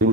اللہ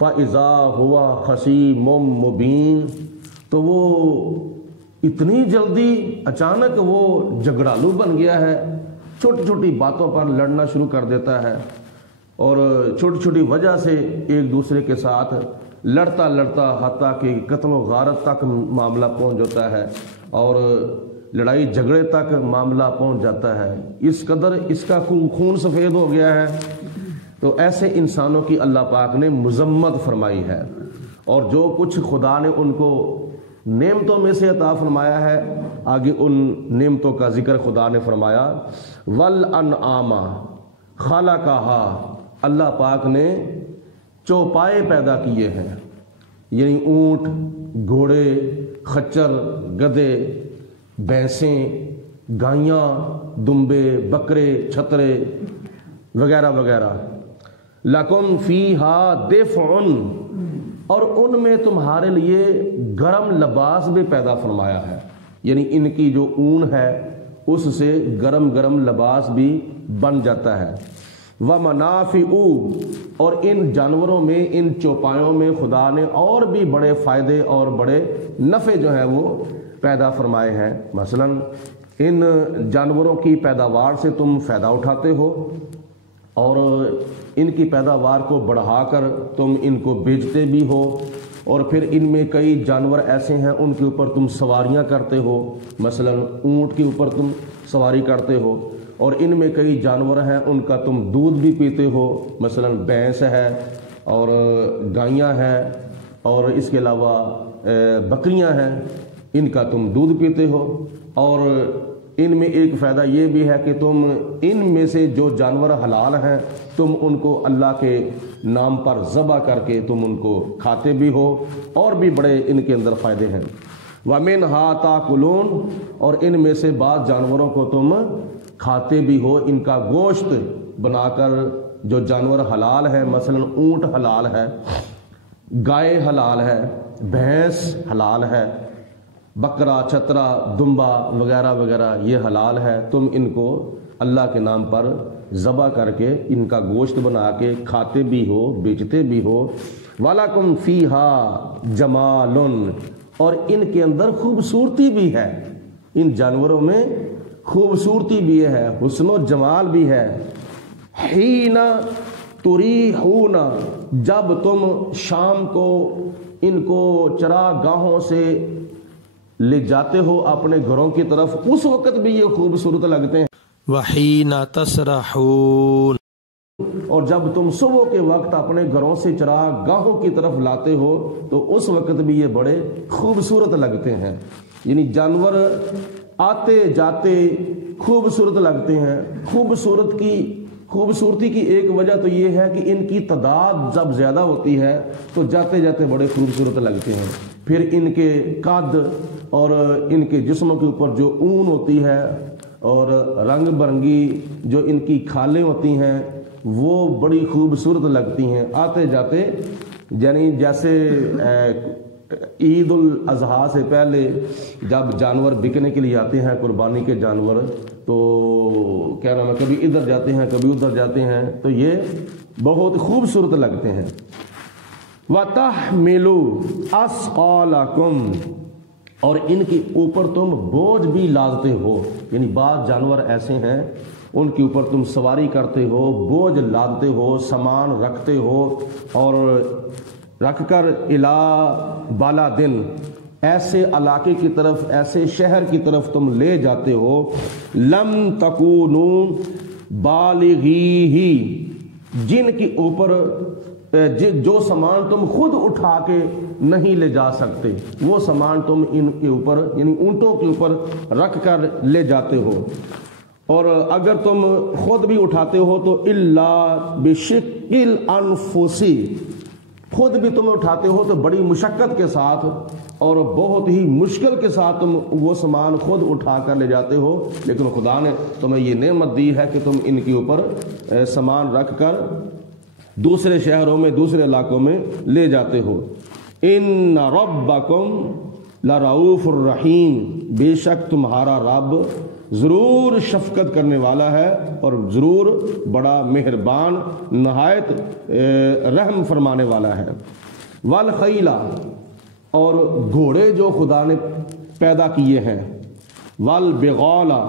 فَإِذَا هُوَ خَصِيمٌ مُبِينٌ، تو وہ اتنی جلدی اچانک وہ جھگڑالو بن گیا ہے، چھوٹی چھوٹی باتوں پر لڑنا شروع کر دیتا ہے اور چھوٹی چھوٹی وجہ سے ایک دوسرے کے ساتھ لڑتا لڑتا حتیٰ کہ قتل و غارت تک معاملہ پہنچ جاتا ہے اور لڑائی جھگڑے تک معاملہ پہنچ جاتا ہے، اس قدر اس کا خون سفید ہو گیا ہے۔ تو ایسے انسانوں کی اللہ پاک نے مذمت فرمائی ہے، اور جو کچھ خدا نے ان کو نعمتوں میں سے عطا فرمایا ہے، آگے ان نعمتوں کا ذکر خدا نے فرمایا وَالْأَنْعَامَ خَلَقَهَا، اللہ پاک نے چوپائے پیدا کیے ہیں، یعنی اونٹ، گھوڑے، خچر، گدھے، بھینسیں، گائیاں، دمبے، بکرے، چھترے وغیرہ وغیرہ۔ لَكُمْ فِيهَا دِفْعٌ، اور ان میں تمہارے لیے گرم لباس بھی پیدا فرمایا ہے، یعنی ان کی جو اون ہے اس سے گرم گرم لباس بھی بن جاتا ہے۔ وَمَنَافِعُ، اور ان جانوروں میں، ان چوپایوں میں خدا نے اور بھی بڑے فائدے اور بڑے نفع جو ہیں وہ پیدا فرمائے ہیں۔ مثلا ان جانوروں کی پیداوار سے تم فائدہ اٹھاتے ہو اور ان کی پیداوار کو بڑھا کر تم ان کو بیچتے بھی ہو، اور پھر ان میں کئی جانور ایسے ہیں ان کے اوپر تم سواریاں کرتے ہو، مثلا اونٹ کے اوپر تم سواری کرتے ہو، اور ان میں کئی جانور ہیں ان کا تم دودھ بھی پیتے ہو، مثلا بھینس ہے اور گائیاں ہیں اور اس کے علاوہ بکریاں ہیں، ان کا تم دودھ پیتے ہو۔ اور ان میں ایک فائدہ یہ بھی ہے کہ تم ان میں سے جو جانور حلال ہیں تم ان کو اللہ کے نام پر ذبح کر کے تم ان کو کھاتے بھی ہو، اور بھی بڑے ان کے اندر فائدے ہیں۔ وَمِنْهَا تَأْكُلُونَ، اور ان میں سے بعض جانوروں کو تم کھاتے بھی ہو، ان کا گوشت بنا کر۔ جو جانور حلال ہے، مثلا اونٹ حلال ہے، گائے حلال ہے، بھینس حلال ہے، بکرا، چھترا، دمبا وغیرہ وغیرہ یہ حلال ہے، تم ان کو اللہ کے نام پر ذبح کر کے ان کا گوشت بنا کے کھاتے بھی ہو، بیچتے بھی ہو۔ وَلَكُمْ فِيهَا جَمَالٌ، اور ان کے اندر خوبصورتی بھی ہے، ان جانوروں میں خوبصورتی بھی ہے، حسن و جمال بھی ہے۔ حِینَ تُرِیحُونَ، جب تم شام کو ان کو چراگاہوں سے لے جاتے ہو اپنے گھروں کی طرف، اس وقت بھی یہ خوبصورت لگتے ہیں۔ وَحِینَ تَسْرَحُونَ، اور جب تم صبح کے وقت اپنے گھروں سے چراگاہوں کی طرف لاتے ہو تو اس وقت بھی یہ بڑے خوبصورت لگتے ہیں، یعنی جانور آتے جاتے خوبصورت لگتے ہیں۔ خوبصورتی کی ایک وجہ تو یہ ہے کہ ان کی تعداد جب زیادہ ہوتی ہے تو جاتے جاتے بڑے خوبصورت لگتے ہیں۔ پھر ان کے قد اور ان کے جسموں کے اوپر جو اون ہوتی ہے اور رنگ برنگی جو ان کی کھالیں ہوتی ہیں وہ بڑی خوبصورت لگتی ہیں آتے جاتے۔ یعنی جیسے عید الاضحیٰ سے پہلے جب جانور بکنے کے لیے آتے ہیں، قربانی کے جانور، تو کیا نام ہے، کبھی ادھر جاتے ہیں کبھی ادھر جاتے ہیں، تو یہ بہت خوبصورت لگتے ہیں۔ وَتَحْمِلُوا أَثْقَالَكُمْ، اور ان کے اوپر تم بوجھ بھی لادتے ہو، یعنی بعض جانور ایسے ہیں ان کے اوپر تم سواری کرتے ہو، بوجھ لادتے ہو، سامان رکھتے ہو، اور رکھ کر الی بالا دن، ایسے علاقے کی طرف، ایسے شہر کی طرف تم لے جاتے ہو، لم تکونوا بالغیہ، جن کے اوپر جو سامان تم خود اٹھا کے نہیں لے جا سکتے وہ سامان تم ان کے اوپر یعنی اونٹوں کے اوپر رکھ کر لے جاتے ہو، اور اگر تم خود بھی اٹھاتے ہو تو الا بشق الانفس، خود بھی تم اٹھاتے ہو تو بڑی مشقت کے ساتھ اور بہت ہی مشکل کے ساتھ تم وہ سامان خود اٹھا کر لے جاتے ہو، لیکن خدا نے تمہیں یہ نعمت دی ہے کہ تم ان کے اوپر سامان رکھ کر دوسرے شہروں میں، دوسرے علاقوں میں لے جاتے ہو۔ ان ربکم لرؤوف الرحیم، بے شک تمہارا رب ضرور شفقت کرنے والا ہے اور ضرور بڑا مہربان نہایت رحم فرمانے والا ہے۔ والخیلا، اور گھوڑے جو خدا نے پیدا کیے ہیں، والبغالا،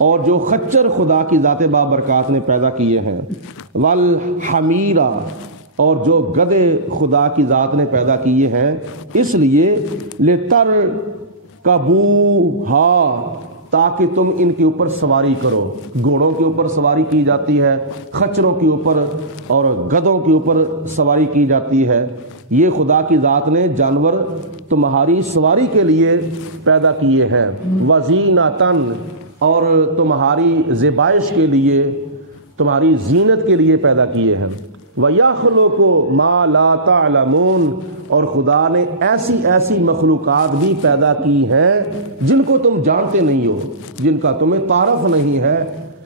اور جو خچر خدا کی ذات بابرکات نے پیدا کیے ہیں، والحمیرا، اور جو گدھے خدا کی ذات نے پیدا کیے ہیں، اس لیے لترکبوہا، تاکہ تم ان کے اوپر سواری کرو۔ گھوڑوں کے اوپر سواری کی جاتی ہے، خچروں کے اوپر اور گدھوں کے اوپر سواری کی جاتی ہے۔ یہ خدا کی ذات نے جانور تمہاری سواری کے لیے پیدا کیے ہیں۔ وزینتن، اور تمہاری زیبائش کے لیے، تمہاری زینت کے لیے پیدا کیے ہیں۔ وَيَخْلُقُ مَا لَا تَعْلَمُونَ، اور خدا نے ایسی ایسی مخلوقات بھی پیدا کی ہیں جن کو تم جانتے نہیں ہو، جن کا تمہیں تعارف نہیں ہے،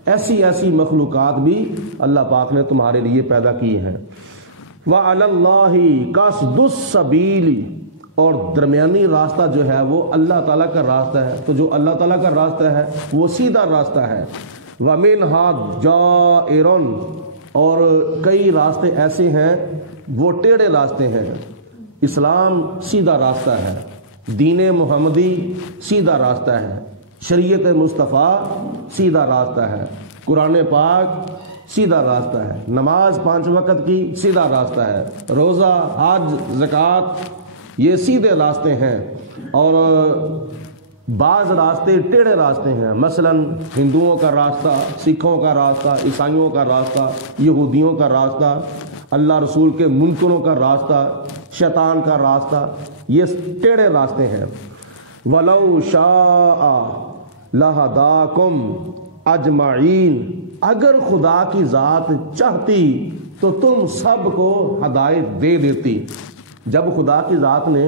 ایسی ایسی مخلوقات بھی اللہ پاک نے تمہارے لیے پیدا کی ہیں۔ وَعَلَى اللَّهِ قَصْدُ السَّبِيلِ، اور درمیانی راستہ جو ہے وہ اللہ تعالیٰ کا راستہ ہے، تو جو اللہ تعالیٰ کا راستہ ہے وہ سیدھا راستہ ہے۔ وَمِنْهَا جَائِرٌ، اور کئی راستے ایسے ہیں وہ ٹیڑھے راستے ہیں۔ اسلام سیدھا راستہ ہے، دین محمدی سیدھا راستہ ہے، شریعت مصطفیٰ سیدھا راستہ ہے، قرآن پاک سیدھا راستہ ہے، نماز 5 وقت کی سیدھا راستہ ہے، روزہ، حج، زکوٰۃ، یہ سیدھے راستے ہیں۔ اور بعض راستے ٹیڑھے راستے ہیں، مثلا ہندوؤں کا راستہ، سکھوں کا راستہ، عیسائیوں کا راستہ، یہودیوں کا راستہ، اللہ رسول کے منکروں کا راستہ، شیطان کا راستہ، یہ ٹیڑھے راستے ہیں۔ وَلَوْ شَاءَ لَهَدَاكُمْ أَجْمَعِينَ، اگر خدا کی ذات چاہتی تو تم سب کو ہدایت دے دیتی۔ جب خدا کی ذات نے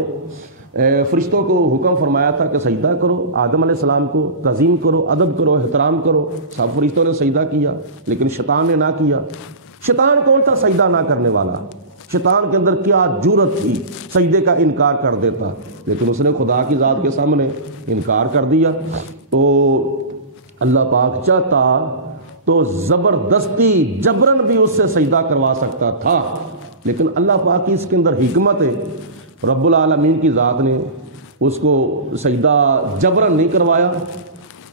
فرشتوں کو حکم فرمایا تھا کہ سجدہ کرو، آدم علیہ السلام کو تعظیم کرو، ادب کرو، احترام کرو، سب فرشتوں نے سجدہ کیا، لیکن شیطان نے نہ کیا۔ شیطان کون تھا سجدہ نہ کرنے والا؟ شیطان کے اندر کیا جرأت تھی، سجدے کا انکار کر دیتا، لیکن اس نے خدا کی ذات کے سامنے انکار کر دیا۔ تو اللہ پاک چاہتا تو زبردستی جبرن بھی اس سے سجدہ کروا سکتا تھا، لیکن اللہ پاک کی اس کے اندر حکمت ہے، رب العالمین کی ذات نے اس کو سجدہ جبرن نہیں کروایا۔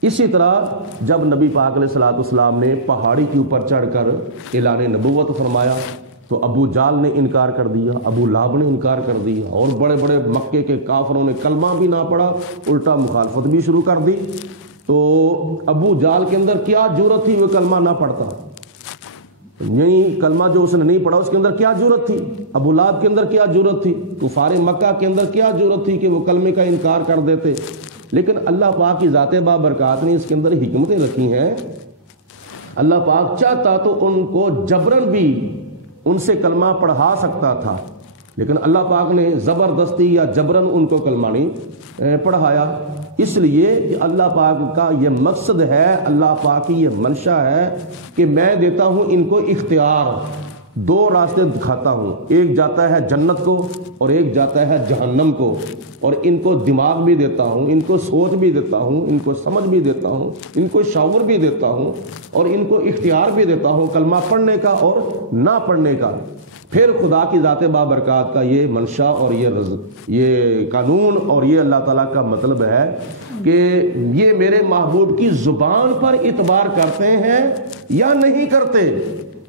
اسی طرح جب نبی پاک علیہ الصلوۃ والسلام نے پہاڑی کے اوپر چڑھ کر اعلان نبوت فرمایا تو ابو جال نے انکار کر دیا، ابو لہب نے انکار کر دیا، اور بڑے بڑے مکے کے کافروں نے کلمہ بھی نہ پڑھا، الٹا مخالفت بھی شروع کر دی۔ تو ابو جال کے اندر کیا جرأت تھی وہ کلمہ نہ پڑھتا، یعنی کلمہ جو اس نے نہیں پڑھا اس کے اندر کیا جرأت تھی؟ ابو لہب کے اندر کیا جرأت تھی؟ کفار مکہ کے اندر کیا جرأت تھی کہ وہ کلمے کا انکار کر دیتے؟ لیکن اللہ پاک کی ذات بابرکات نے اس کے اندر حکمتیں رکھی ہیں۔ اللہ پاک چاہتا تو ان کو جبرن بھی ان سے کلمہ پڑھا سکتا تھا، لیکن اللہ پاک نے زبردستی یا جبرن ان کو کلمہ نہیں پڑھایا۔ اس لیے اللہ پاک کا یہ مقصد ہے، اللہ پاک کی یہ منشا ہے کہ میں دیتا ہوں ان کو اختیار، 2 راستے دکھاتا ہوں، ایک جاتا ہے جنت کو اور ایک جاتا ہے جہنم کو، اور ان کو دماغ بھی دیتا ہوں، ان کو سوچ بھی دیتا ہوں، ان کو سمجھ بھی دیتا ہوں، ان کو شعور بھی دیتا ہوں، اور ان کو اختیار بھی دیتا ہوں کلمہ پڑھنے کا اور نہ پڑھنے کا۔ پھر خدا کی ذات بابرکات کا یہ منشا اور یہ قانون اور یہ اللہ تعالیٰ کا مطلب ہے کہ یہ میرے محبوب کی زبان پر اعتبار کرتے ہیں یا نہیں کرتے،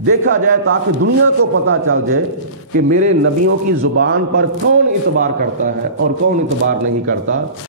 دیکھا جائے تاکہ دنیا کو پتہ چل جائے کہ میرے نبیوں کی زبان پر کون اعتبار کرتا ہے اور کون اعتبار نہیں کرتا۔